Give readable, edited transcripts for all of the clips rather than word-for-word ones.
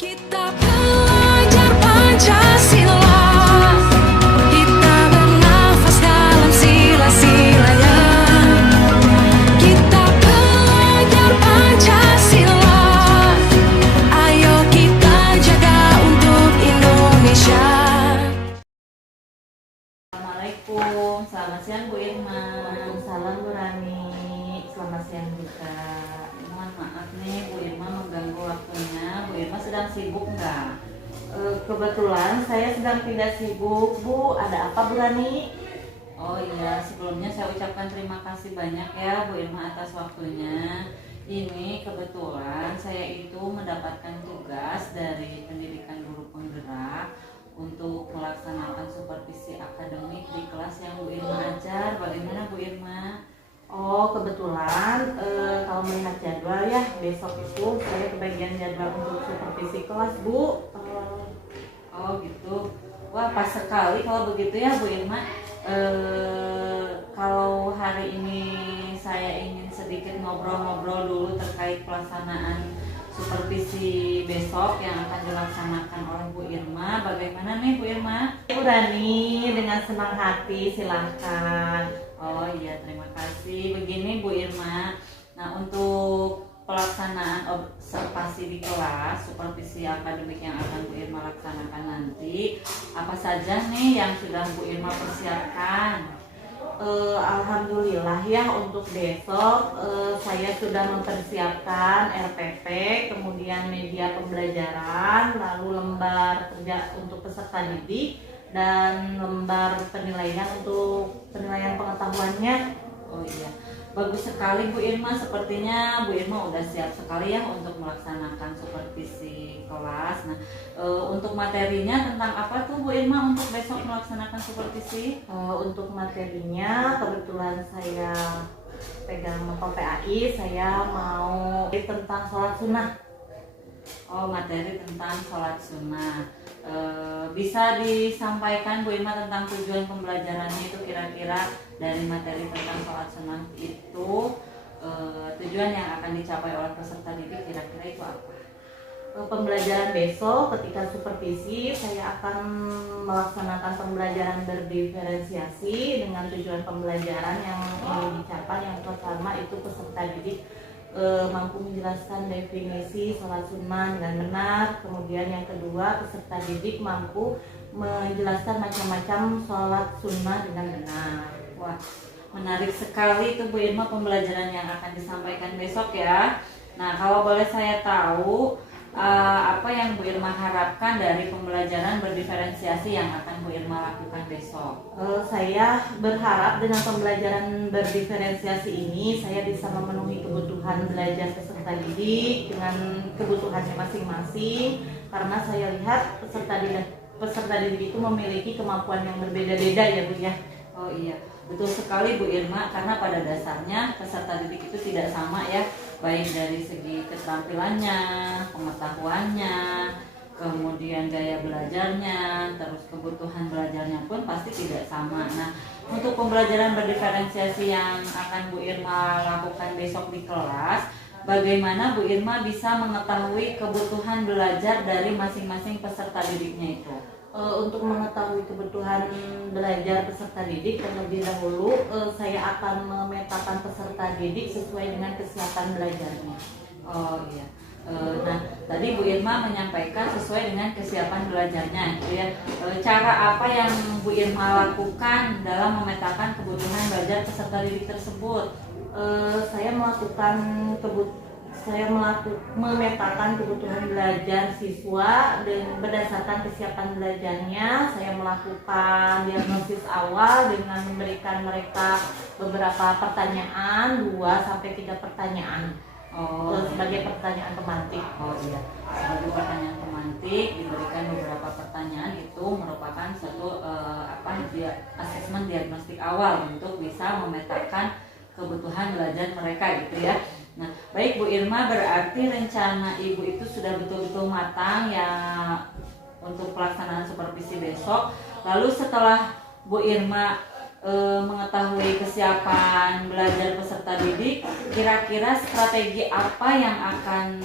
Kita belajar Pancasila, kita bernafas dalam sila-silanya. Kita belajar Pancasila, ayo kita jaga untuk Indonesia. Assalamualaikum, selamat siang Bu Irma. Waalaikumsalam Bu Rani. Selamat siang juga. Mohon maaf nih Bu Irma mengganggu waktunya. Bu Irma sedang sibuk nggak? Kebetulan saya sedang tidak sibuk Bu. Ada apa Bu Rani? Oh iya, sebelumnya saya ucapkan terima kasih banyak ya Bu Irma atas waktunya. Ini kebetulan saya itu mendapatkan tugas dari pendidikan guru penggerak untuk melaksanakan supervisi akademik di kelas yang Bu Irma ajar. Bagaimana Bu Irma? Oh kebetulan kalau melihat jadwal ya, besok itu saya kebagian jadwal untuk supervisi kelas Bu. Oh gitu. Wah pas sekali kalau begitu ya Bu Irma. Kalau hari ini saya ingin sedikit ngobrol-ngobrol dulu terkait pelaksanaan supervisi besok yang akan dilaksanakan oleh Bu Irma. Bagaimana nih Bu Irma? Bu Rani, dengan senang hati silahkan. Oh iya, terima kasih. Begini Bu Irma. Nah, untuk pelaksanaan observasi di kelas, supervisi akademik yang akan Bu Irma laksanakan nanti, apa saja nih yang sudah Bu Irma persiapkan? Alhamdulillah ya, untuk besok saya sudah mempersiapkan RPP, kemudian media pembelajaran, lalu lembar kerja untuk peserta didik, dan lembar penilaian untuk penilaian pengetahuannya. Oh iya, bagus sekali Bu Irma. Sepertinya Bu Irma udah siap sekali ya untuk melaksanakan supervisi kelas. Nah, untuk materinya tentang apa tuh Bu Irma untuk besok melaksanakan supervisi? Untuk materinya kebetulan saya pegang PAI, saya mau tentang sholat sunnah. Oh, materi tentang sholat sunnah. Bisa disampaikan Bu Irma tentang tujuan pembelajarannya itu kira-kira dari materi tentang sholat sunnah itu, tujuan yang akan dicapai oleh peserta didik kira-kira itu apa? Pembelajaran besok ketika supervisi saya akan melaksanakan pembelajaran berdiferensiasi dengan tujuan pembelajaran yang ingin dicapai. Yang pertama itu peserta didik mampu menjelaskan definisi sholat sunnah dengan benar. Kemudian yang kedua, peserta didik mampu menjelaskan macam-macam sholat sunnah dengan benar. Wah, menarik sekali itu Bu Irma pembelajaran yang akan disampaikan besok ya. Nah, kalau boleh saya tahu apa yang Bu Irma harapkan dari pembelajaran berdiferensiasi yang akan Bu Irma lakukan besok? Saya berharap dengan pembelajaran berdiferensiasi ini saya bisa memenuhi kebutuhan belajar peserta didik dengan kebutuhannya masing-masing, karena saya lihat peserta didik itu memiliki kemampuan yang berbeda-beda ya Bu ya. Oh iya, betul sekali Bu Irma, karena pada dasarnya peserta didik itu tidak sama ya, baik dari segi keterampilannya, pengetahuannya, kemudian gaya belajarnya, terus kebutuhan belajarnya pun pasti tidak sama. Nah, untuk pembelajaran berdiferensiasi yang akan Bu Irma lakukan besok di kelas, bagaimana Bu Irma bisa mengetahui kebutuhan belajar dari masing-masing peserta didiknya itu? Untuk mengetahui kebutuhan belajar peserta didik, terlebih dahulu saya akan memetakan peserta didik sesuai dengan kesiapan belajarnya. Oh iya. Nah, tadi Bu Irma menyampaikan sesuai dengan kesiapan belajarnya, gitu ya. Cara apa yang Bu Irma lakukan dalam memetakan kebutuhan belajar peserta didik tersebut? Saya memetakan kebutuhan belajar siswa dan berdasarkan kesiapan belajarnya. Saya melakukan diagnosis awal dengan memberikan mereka beberapa pertanyaan, 2-3 pertanyaan. Sebagai pertanyaan pemantik. Oh iya, sebagai pertanyaan pemantik diberikan beberapa pertanyaan, itu merupakan satu asesmen diagnostik awal untuk bisa memetakan kebutuhan belajar mereka gitu ya. Nah, baik Bu Irma, berarti rencana Ibu itu sudah betul-betul matang ya untuk pelaksanaan supervisi besok. Lalu setelah Bu Irma mengetahui kesiapan belajar peserta didik, kira-kira strategi apa yang akan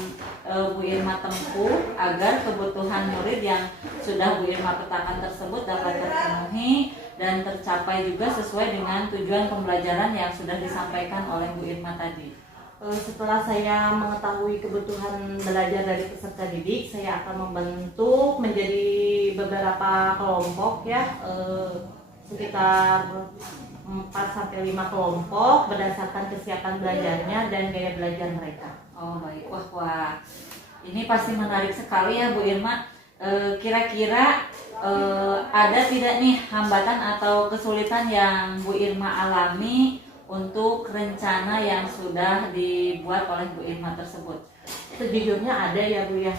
Bu Irma tempuh agar kebutuhan murid yang sudah Bu Irma petakan tersebut dapat terpenuhi dan tercapai juga sesuai dengan tujuan pembelajaran yang sudah disampaikan oleh Bu Irma tadi. Setelah saya mengetahui kebutuhan belajar dari peserta didik, saya akan membentuk menjadi beberapa kelompok ya, sekitar 4-5 kelompok berdasarkan kesiapan belajarnya dan gaya belajar mereka. Oh baik, wah, ini pasti menarik sekali ya Bu Irma. Kira-kira ada tidak nih hambatan atau kesulitan yang Bu Irma alami untuk rencana yang sudah dibuat oleh Bu Irma tersebut? Sejujurnya ada ya Bu ya.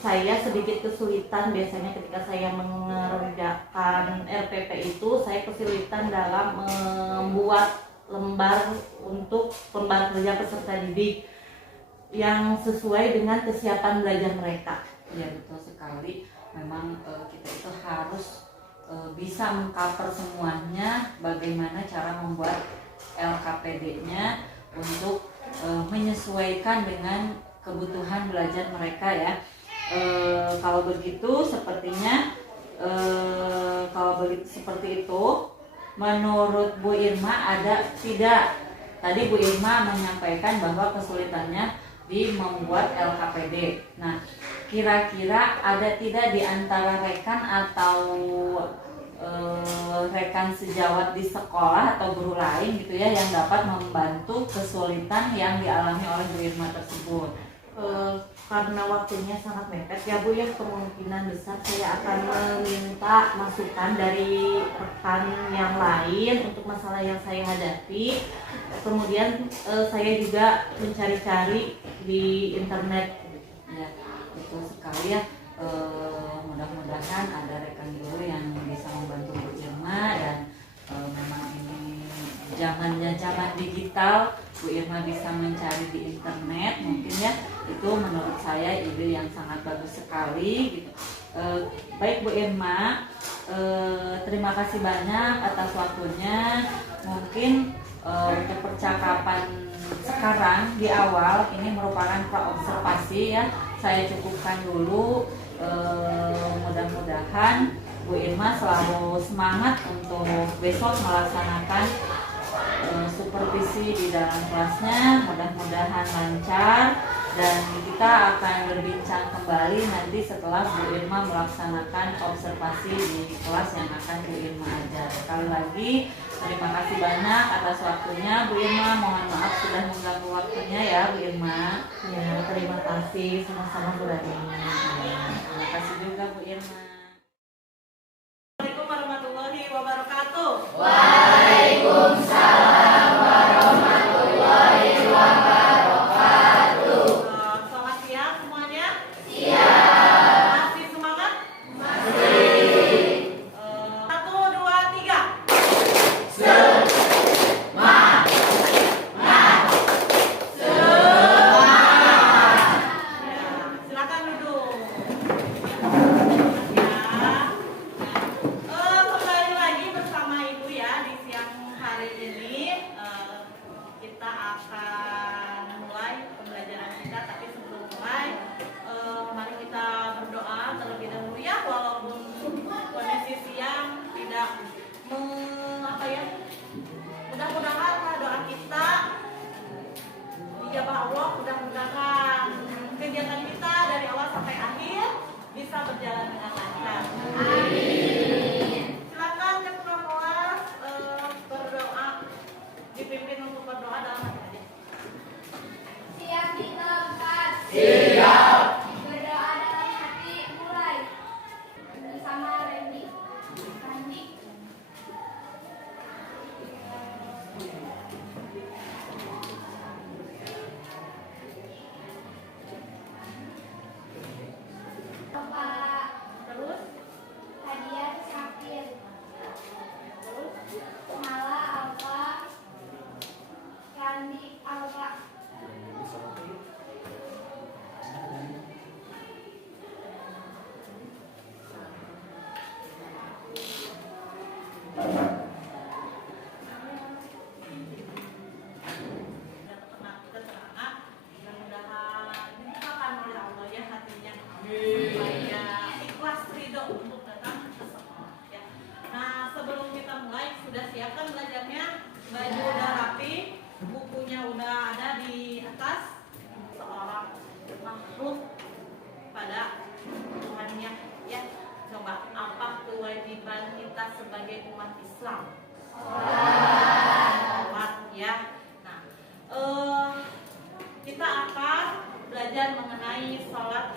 Saya sedikit kesulitan biasanya ketika saya mengerjakan RPP itu, saya kesulitan dalam membuat lembar untuk lembar kerja peserta didik yang sesuai dengan kesiapan belajar mereka. Ya betul sekali, memang kita itu harus bisa mengcover semuanya, bagaimana cara membuat LKPD-nya untuk menyesuaikan dengan kebutuhan belajar mereka ya. Kalau begitu sepertinya seperti itu, menurut Bu Irma ada tidak? Tadi Bu Irma menyampaikan bahwa kesulitannya di membuat LKPD. Nah, kira-kira ada tidak di antara rekan atau rekan sejawat di sekolah atau guru lain gitu ya yang dapat membantu kesulitan yang dialami oleh Bu Irma tersebut? Karena waktunya sangat mepet ya Bu ya, kemungkinan besar saya akan meminta masukan dari rekan yang lain untuk masalah yang saya hadapi. Kemudian saya juga mencari-cari di internet. Ya, betul sekali ya. Mudah-mudahan ada rekan guru yang bisa membantu Bu Irma, dan memang ini zamannya zaman digital, Bu Irma bisa mencari di internet mungkin ya. Itu menurut saya ide yang sangat bagus sekali gitu. Baik Bu Irma, terima kasih banyak atas waktunya. Mungkin untuk percakapan sekarang di awal ini merupakan praobservasi ya. Saya cukupkan dulu. Mudah-mudahan Bu Irma selalu semangat untuk besok melaksanakan supervisi di dalam kelasnya. Mudah-mudahan lancar, dan kita akan berbincang kembali nanti setelah Bu Irma melaksanakan observasi di kelas yang akan Bu Irma ajar. Sekali lagi terima kasih banyak atas waktunya Bu Irma. Mohon maaf sudah mengganggu waktunya ya Bu Irma. Ya, terima kasih, sama-sama Bu Rani. Terima kasih juga Bu Irma. Assalamualaikum warahmatullahi wabarakatuh. Waalaikumsalam warahmatullahi wabarakatuh. Selamat siang semuanya. Siap. Masih semangat? Masih. 1, 2, 3. Silakan duduk. Ya,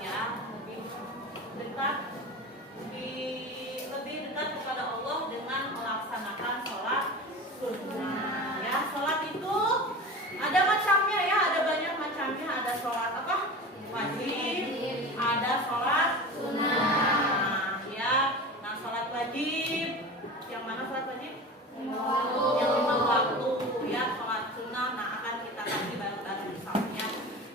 ya, lebih dekat kepada Allah dengan melaksanakan sholat sunnah. Ya, sholat itu ada macamnya ya, ada banyak macamnya. Ada sholat apa? Wajib, ada sholat sunnah. Ya, nah sholat wajib, yang mana sholat wajib? Yang 5 waktu. Ya, sholat sunnah. Nah, akan kita kasih bareng-bareng misalnya.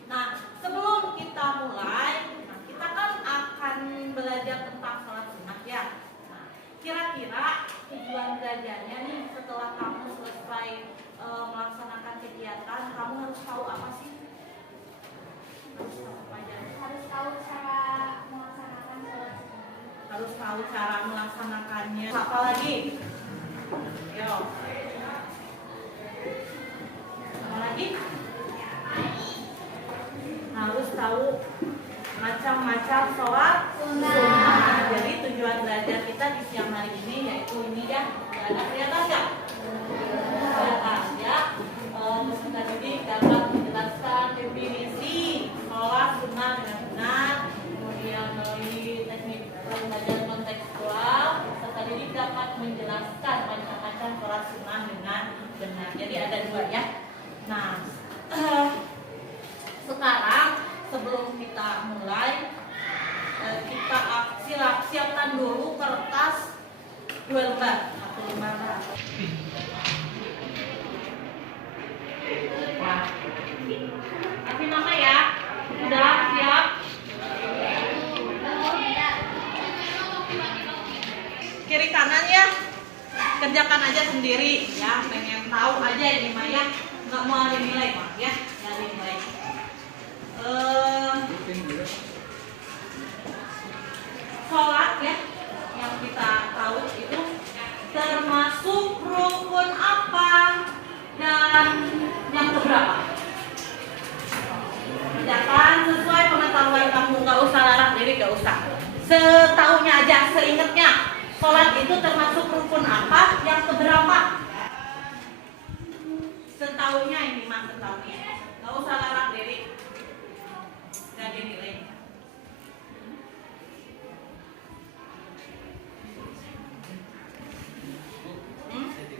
Nah, sebelum kita mulai, kita kan akan belajar tentang sholat sunnah ya. Nah, kira-kira tujuan belajarnya nih setelah kamu selesai melaksanakan kegiatan, kamu harus tahu apa sih? Harus tahu apa aja? Harus tahu cara melaksanakan sholat sunnah. Harus tahu cara melaksanakannya. Apa lagi? Yo. Apa lagi? Harus tahu macam-macam sholat sunnah. Jadi tujuan belajar kita di siang hari ini yaitu ini ya. Ada kelihatan nggak? Kelihatan ya. Peserta didik dapat menjelaskan definisi sholat sunnah dengan benar. Kemudian melalui teknik pembelajaran kontekstual, peserta didik dapat menjelaskan macam-macam sholat sunnah dengan benar. Jadi ada 2 ya. Nah, sekarang sebelum kita mulai, kita siapkan dulu kertas 2 lembar, 1 lembar. Nah, kasih nama ya. Sudah siap? Kiri kanan ya. Kerjakan aja sendiri ya. Pengen tahu aja ini Maya. Nggak mau ada nilai Pak ya. Nggak ada nilai. Sholat ya, yang kita tahu itu termasuk rukun apa dan yang keberapa? Kerjakan sesuai pengetahuan kamu, nggak usah larang diri, nggak usah. Setahunya aja, seingetnya. Sholat itu termasuk rukun apa, yang keberapa? Setahunya ini mah, setahunya. Nggak usah larang diri. Nggak dinilai.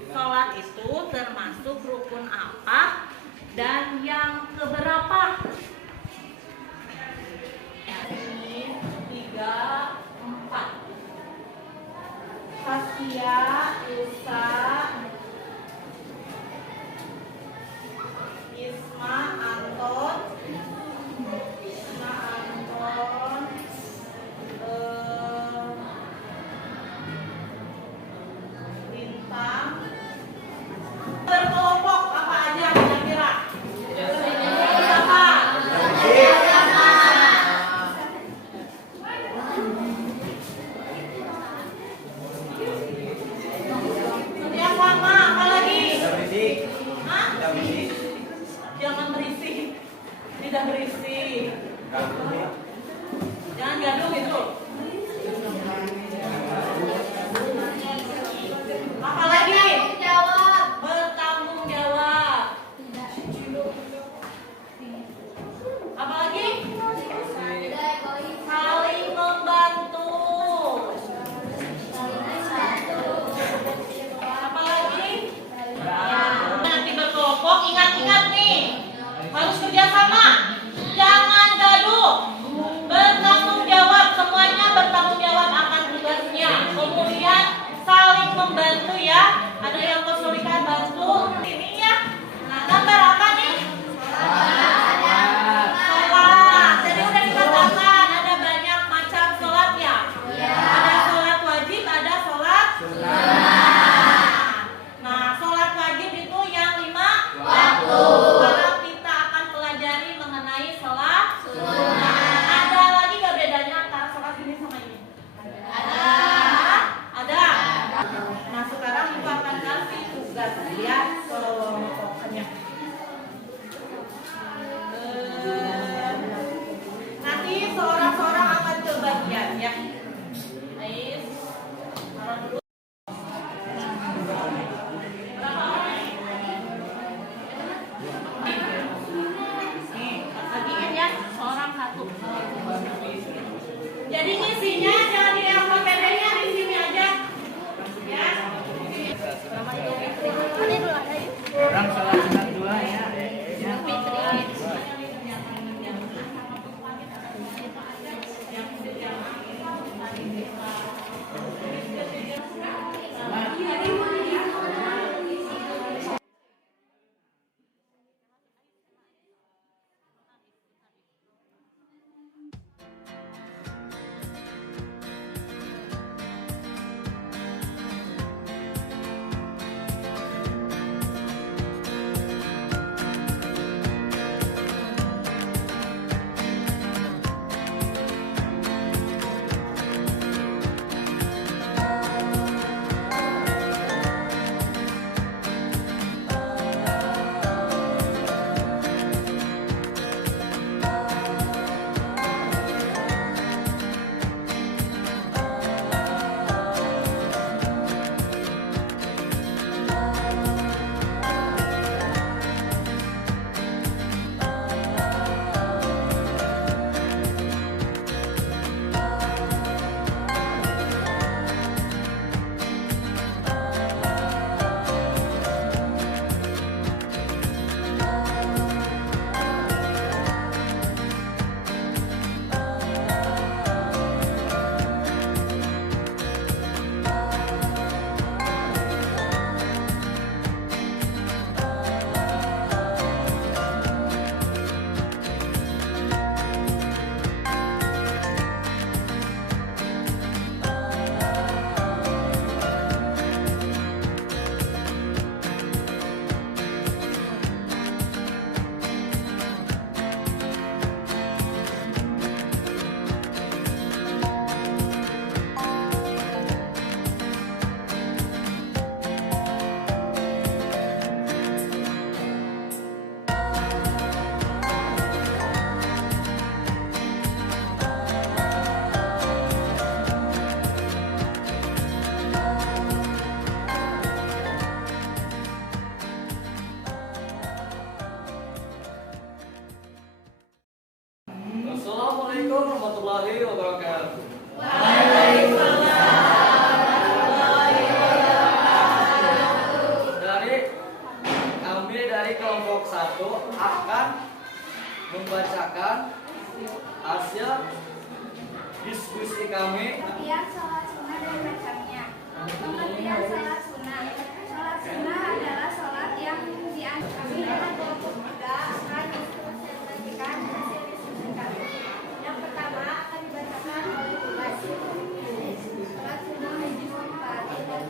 Sholat itu termasuk rukun apa dan yang keberapa? Ini 3, 4. Fasya, Usa, Isma, Anton, Bintang. Berkelompok apa aja kira-kira? Siapa? Yang lama apa lagi? Hah? Jangan berisik. Tidak berisik. Jangan gaduh itu. Apa lagi? Bertanggung jawab. Apa lagi? Saling membantu. Apa lagi? Nanti berkelompok, ingat-ingat nih. Harus kerjasama. Jangan gaduh. Bertanggung jawab. Jadi ngisinya jangan di amplop PD-nya, di sini aja. Ya. Orang salah senang dua ya. Assalamualaikum warahmatullahi wabarakatuh. Kami dari kelompok 1 akan membacakan hasil diskusi kami. Pengertian sholat sunnah dan macamnya. Pengertian sholat sunnah. Sholat sunnah adalah sholat yang kami dalam kelompok 3 akan diskusikan hasil diskusi kami. Yang pertama akan dibacakan oleh tugas. Sholat sunnah haji empat. Sholat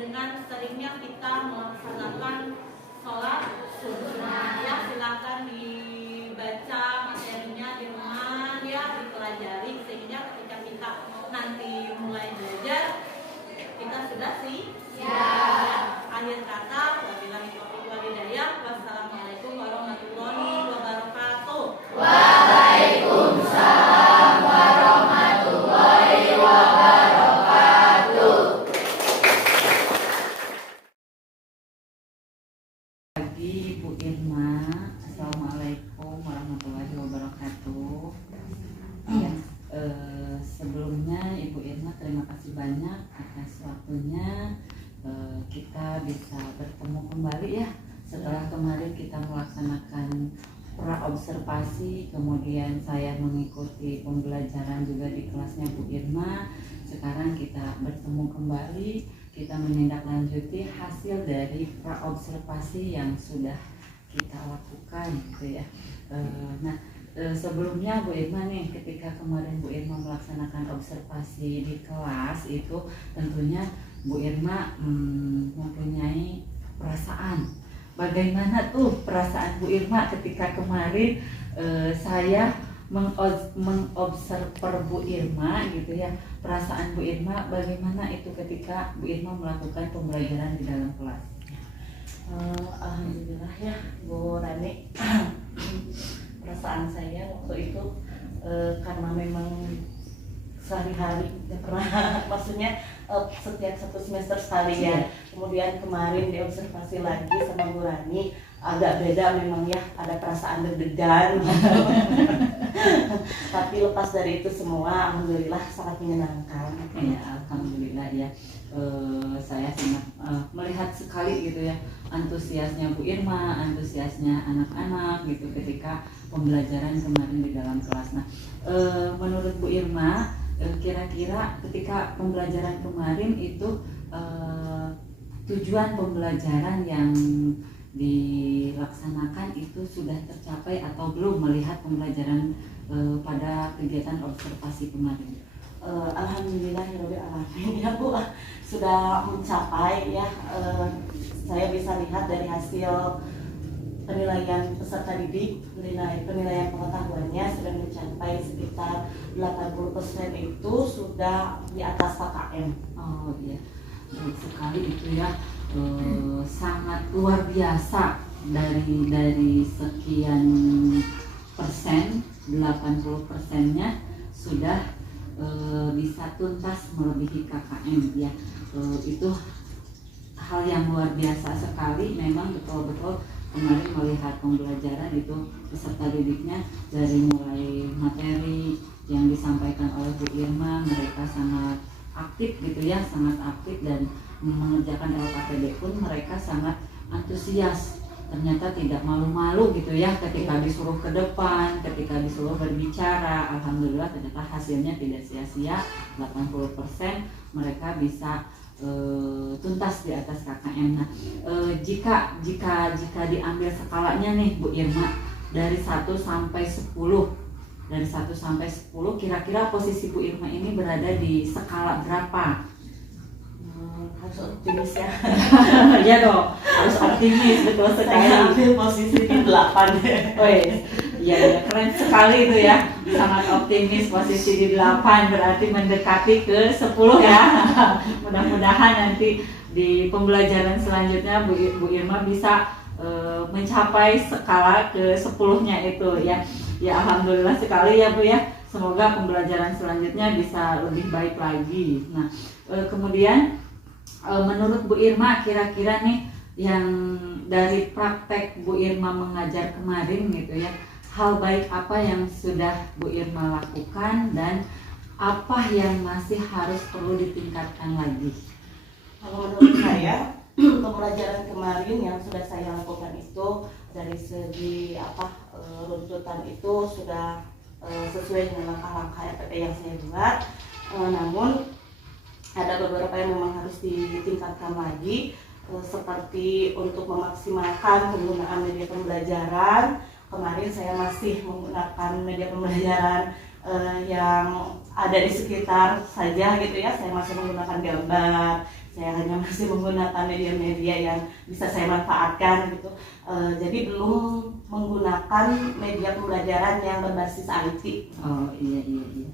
dengan seringnya kita melaksanakan sholat sunnah. Ya, silakan dibaca materinya di rumah ya, dipelajari sehingga ketika kita nanti mulai belajar kita sudah akhir kata, wabillahi taufiq wal hidayah. Wassalamualaikum warahmatullahi wabarakatuh. Waalaikumsalam warahmatullahi wabarakatuh. Pagi Bu Irma, Assalamualaikum warahmatullahi wabarakatuh. Ya, sebelumnya Ibu Irma terima kasih banyak atas waktunya. Kita bisa bertemu kembali ya setelah kemarin kita melaksanakan praobservasi, kemudian saya mengikuti pembelajaran juga di kelasnya Bu Irma. Sekarang kita bertemu kembali, kita menindaklanjuti hasil dari praobservasi yang sudah kita lakukan gitu ya. Sebelumnya Bu Irma nih, ketika kemarin Bu Irma melaksanakan observasi di kelas itu tentunya Bu Irma mempunyai perasaan. Bagaimana tuh perasaan Bu Irma ketika kemarin saya mengobserver Bu Irma gitu ya. Perasaan Bu Irma bagaimana itu ketika Bu Irma melakukan pembelajaran di dalam kelas? Alhamdulillah ya Bu Rani. Perasaan saya waktu itu karena memang sehari-hari pernah maksudnya setiap satu semester sekali ya. Kemudian kemarin diobservasi lagi sama Bu Rani, agak beda memang ya, ada perasaan deg-degan. Tapi lepas dari itu semua alhamdulillah sangat menyenangkan. Ya, alhamdulillah ya. Saya sangat melihat sekali gitu ya antusiasnya Bu Irma, antusiasnya anak-anak gitu ketika pembelajaran kemarin di dalam kelas. Nah, menurut Bu Irma, kira-kira ketika pembelajaran kemarin itu tujuan pembelajaran yang dilaksanakan itu sudah tercapai atau belum melihat pembelajaran pada kegiatan observasi kemarin? Alhamdulillahirobbilalamin ya Bu, sudah mencapai ya. Saya bisa lihat dari hasil penilaian peserta didik, penilaian pengetahuannya sudah mencapai sekitar 80% itu sudah di atas KKM. Oh iya, baik sekali itu ya. Sangat luar biasa dari sekian persen, 80%-nya sudah bisa tuntas melebihi KKM ya. Itu hal yang luar biasa sekali. Memang betul-betul kemarin melihat pembelajaran itu peserta didiknya dari mulai materi yang disampaikan oleh Bu Irma, mereka sangat aktif gitu ya, sangat aktif, dan mengerjakan LKPD pun mereka sangat antusias. Ternyata tidak malu-malu gitu ya ketika disuruh ke depan, ketika disuruh berbicara. Alhamdulillah ternyata hasilnya tidak sia-sia, 80% mereka bisa tuntas di atas KKM. Nah, jika diambil skalanya nih Bu Irma dari 1 sampai 10, dari 1 sampai 10 kira-kira posisi Bu Irma ini berada di skala berapa? Harus optimis ya. Iya dong, harus optimis, betul sekali. Saya ambil posisi di 8. Iya, keren sekali itu ya. Sangat optimis, posisi di 8 berarti mendekati ke 10 ya. Mudah-mudahan nanti di pembelajaran selanjutnya Bu Irma bisa mencapai skala ke 10-nya itu ya. Ya, alhamdulillah sekali ya Bu ya. Semoga pembelajaran selanjutnya bisa lebih baik lagi. Nah, kemudian menurut Bu Irma kira-kira nih yang dari praktek Bu Irma mengajar kemarin gitu ya, hal baik apa yang sudah Bu Irma lakukan dan apa yang masih harus perlu ditingkatkan lagi? Kalau menurut saya pembelajaran kemarin yang sudah saya lakukan itu dari segi runtutan itu sudah sesuai dengan langkah-langkah RPP yang saya buat. Namun ada beberapa yang memang harus ditingkatkan lagi, seperti untuk memaksimalkan penggunaan media pembelajaran. Kemarin saya masih menggunakan media pembelajaran yang ada di sekitar saja gitu ya. Saya masih menggunakan gambar, Saya hanya masih menggunakan media-media yang bisa saya manfaatkan gitu. Jadi belum menggunakan media pembelajaran yang berbasis IT. Oh iya iya iya.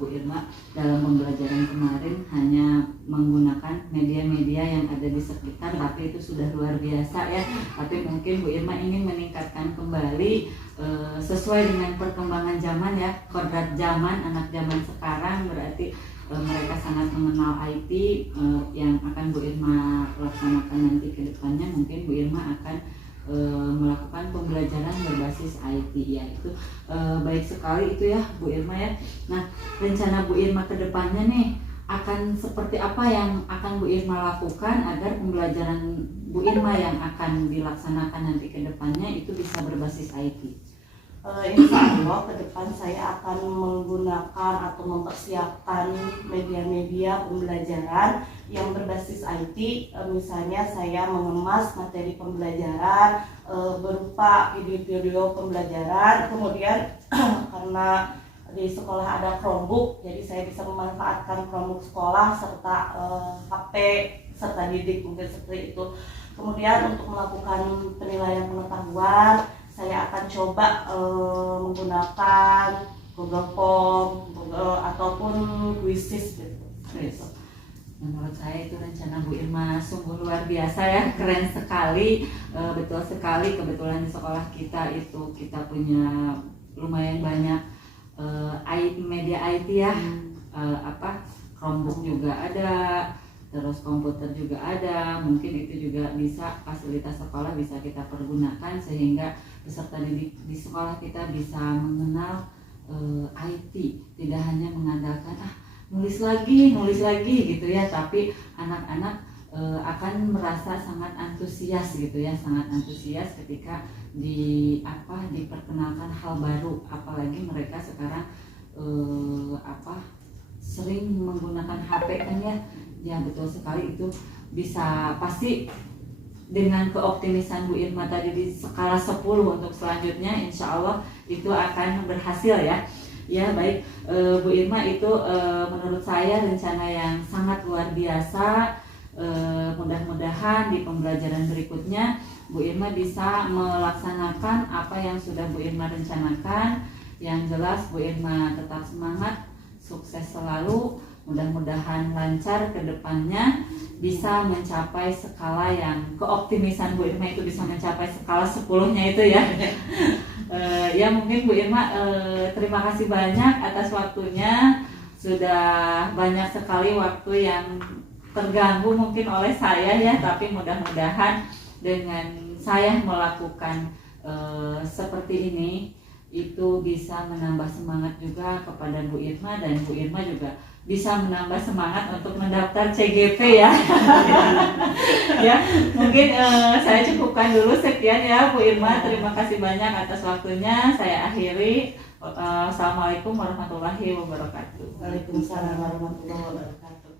Bu Irma dalam pembelajaran kemarin hanya menggunakan media-media yang ada di sekitar, tapi itu sudah luar biasa ya. Tapi mungkin Bu Irma ingin meningkatkan kembali sesuai dengan perkembangan zaman ya, kodrat zaman, anak zaman sekarang berarti mereka sangat mengenal IT yang akan Bu Irma laksanakan nanti ke depannya. Mungkin Bu Irma akan melakukan pembelajaran berbasis IT ya, itu baik sekali itu ya Bu Irma ya. Nah, rencana Bu Irma ke depannya nih akan seperti apa yang akan Bu Irma lakukan agar pembelajaran Bu Irma yang akan dilaksanakan nanti ke depannya itu bisa berbasis IT? Insya Allah ke depan saya akan menggunakan atau mempersiapkan media-media pembelajaran yang berbasis IT. Misalnya saya mengemas materi pembelajaran berupa video-video pembelajaran. Kemudian karena di sekolah ada Chromebook, jadi saya bisa memanfaatkan Chromebook sekolah serta HP serta didik mungkin seperti itu. Kemudian untuk melakukan penilaian pengetahuan, saya akan coba menggunakan Google Form ataupun Quizzes gitu. Menurut saya itu rencana Bu Irma sungguh luar biasa ya, keren sekali, betul sekali. Kebetulan di sekolah kita itu kita punya lumayan banyak media IT ya, Chromebook juga ada, terus komputer juga ada. Mungkin itu juga bisa fasilitas sekolah bisa kita pergunakan sehingga peserta didik di sekolah kita bisa mengenal IT, tidak hanya mengandalkan nulis lagi gitu ya, tapi anak-anak akan merasa sangat antusias gitu ya, sangat antusias ketika diperkenalkan hal baru, apalagi mereka sekarang sering menggunakan HP kan ya. Ya betul sekali, itu bisa pasti dengan keoptimisan Bu Irma tadi di skala 10 untuk selanjutnya insya Allah itu akan berhasil ya. Ya baik, Bu Irma itu menurut saya rencana yang sangat luar biasa. Mudah-mudahan di pembelajaran berikutnya Bu Irma bisa melaksanakan apa yang sudah Bu Irma rencanakan. Yang jelas Bu Irma tetap semangat, sukses selalu. Mudah-mudahan lancar ke depannya, bisa mencapai skala yang keoptimisan Bu Irma itu bisa mencapai skala 10-nya itu ya. Ya mungkin Bu Irma terima kasih banyak atas waktunya. Sudah banyak sekali waktu yang terganggu mungkin oleh saya ya, tapi mudah-mudahan dengan saya melakukan seperti ini itu bisa menambah semangat juga kepada Bu Irma, dan Bu Irma juga bisa menambah semangat untuk mendaftar CGP ya. Ya mungkin saya cukupkan dulu sekian ya Bu Irma, terima kasih banyak atas waktunya. Saya akhiri. Assalamualaikum warahmatullahi wabarakatuh. Waalaikumsalam warahmatullahi wabarakatuh.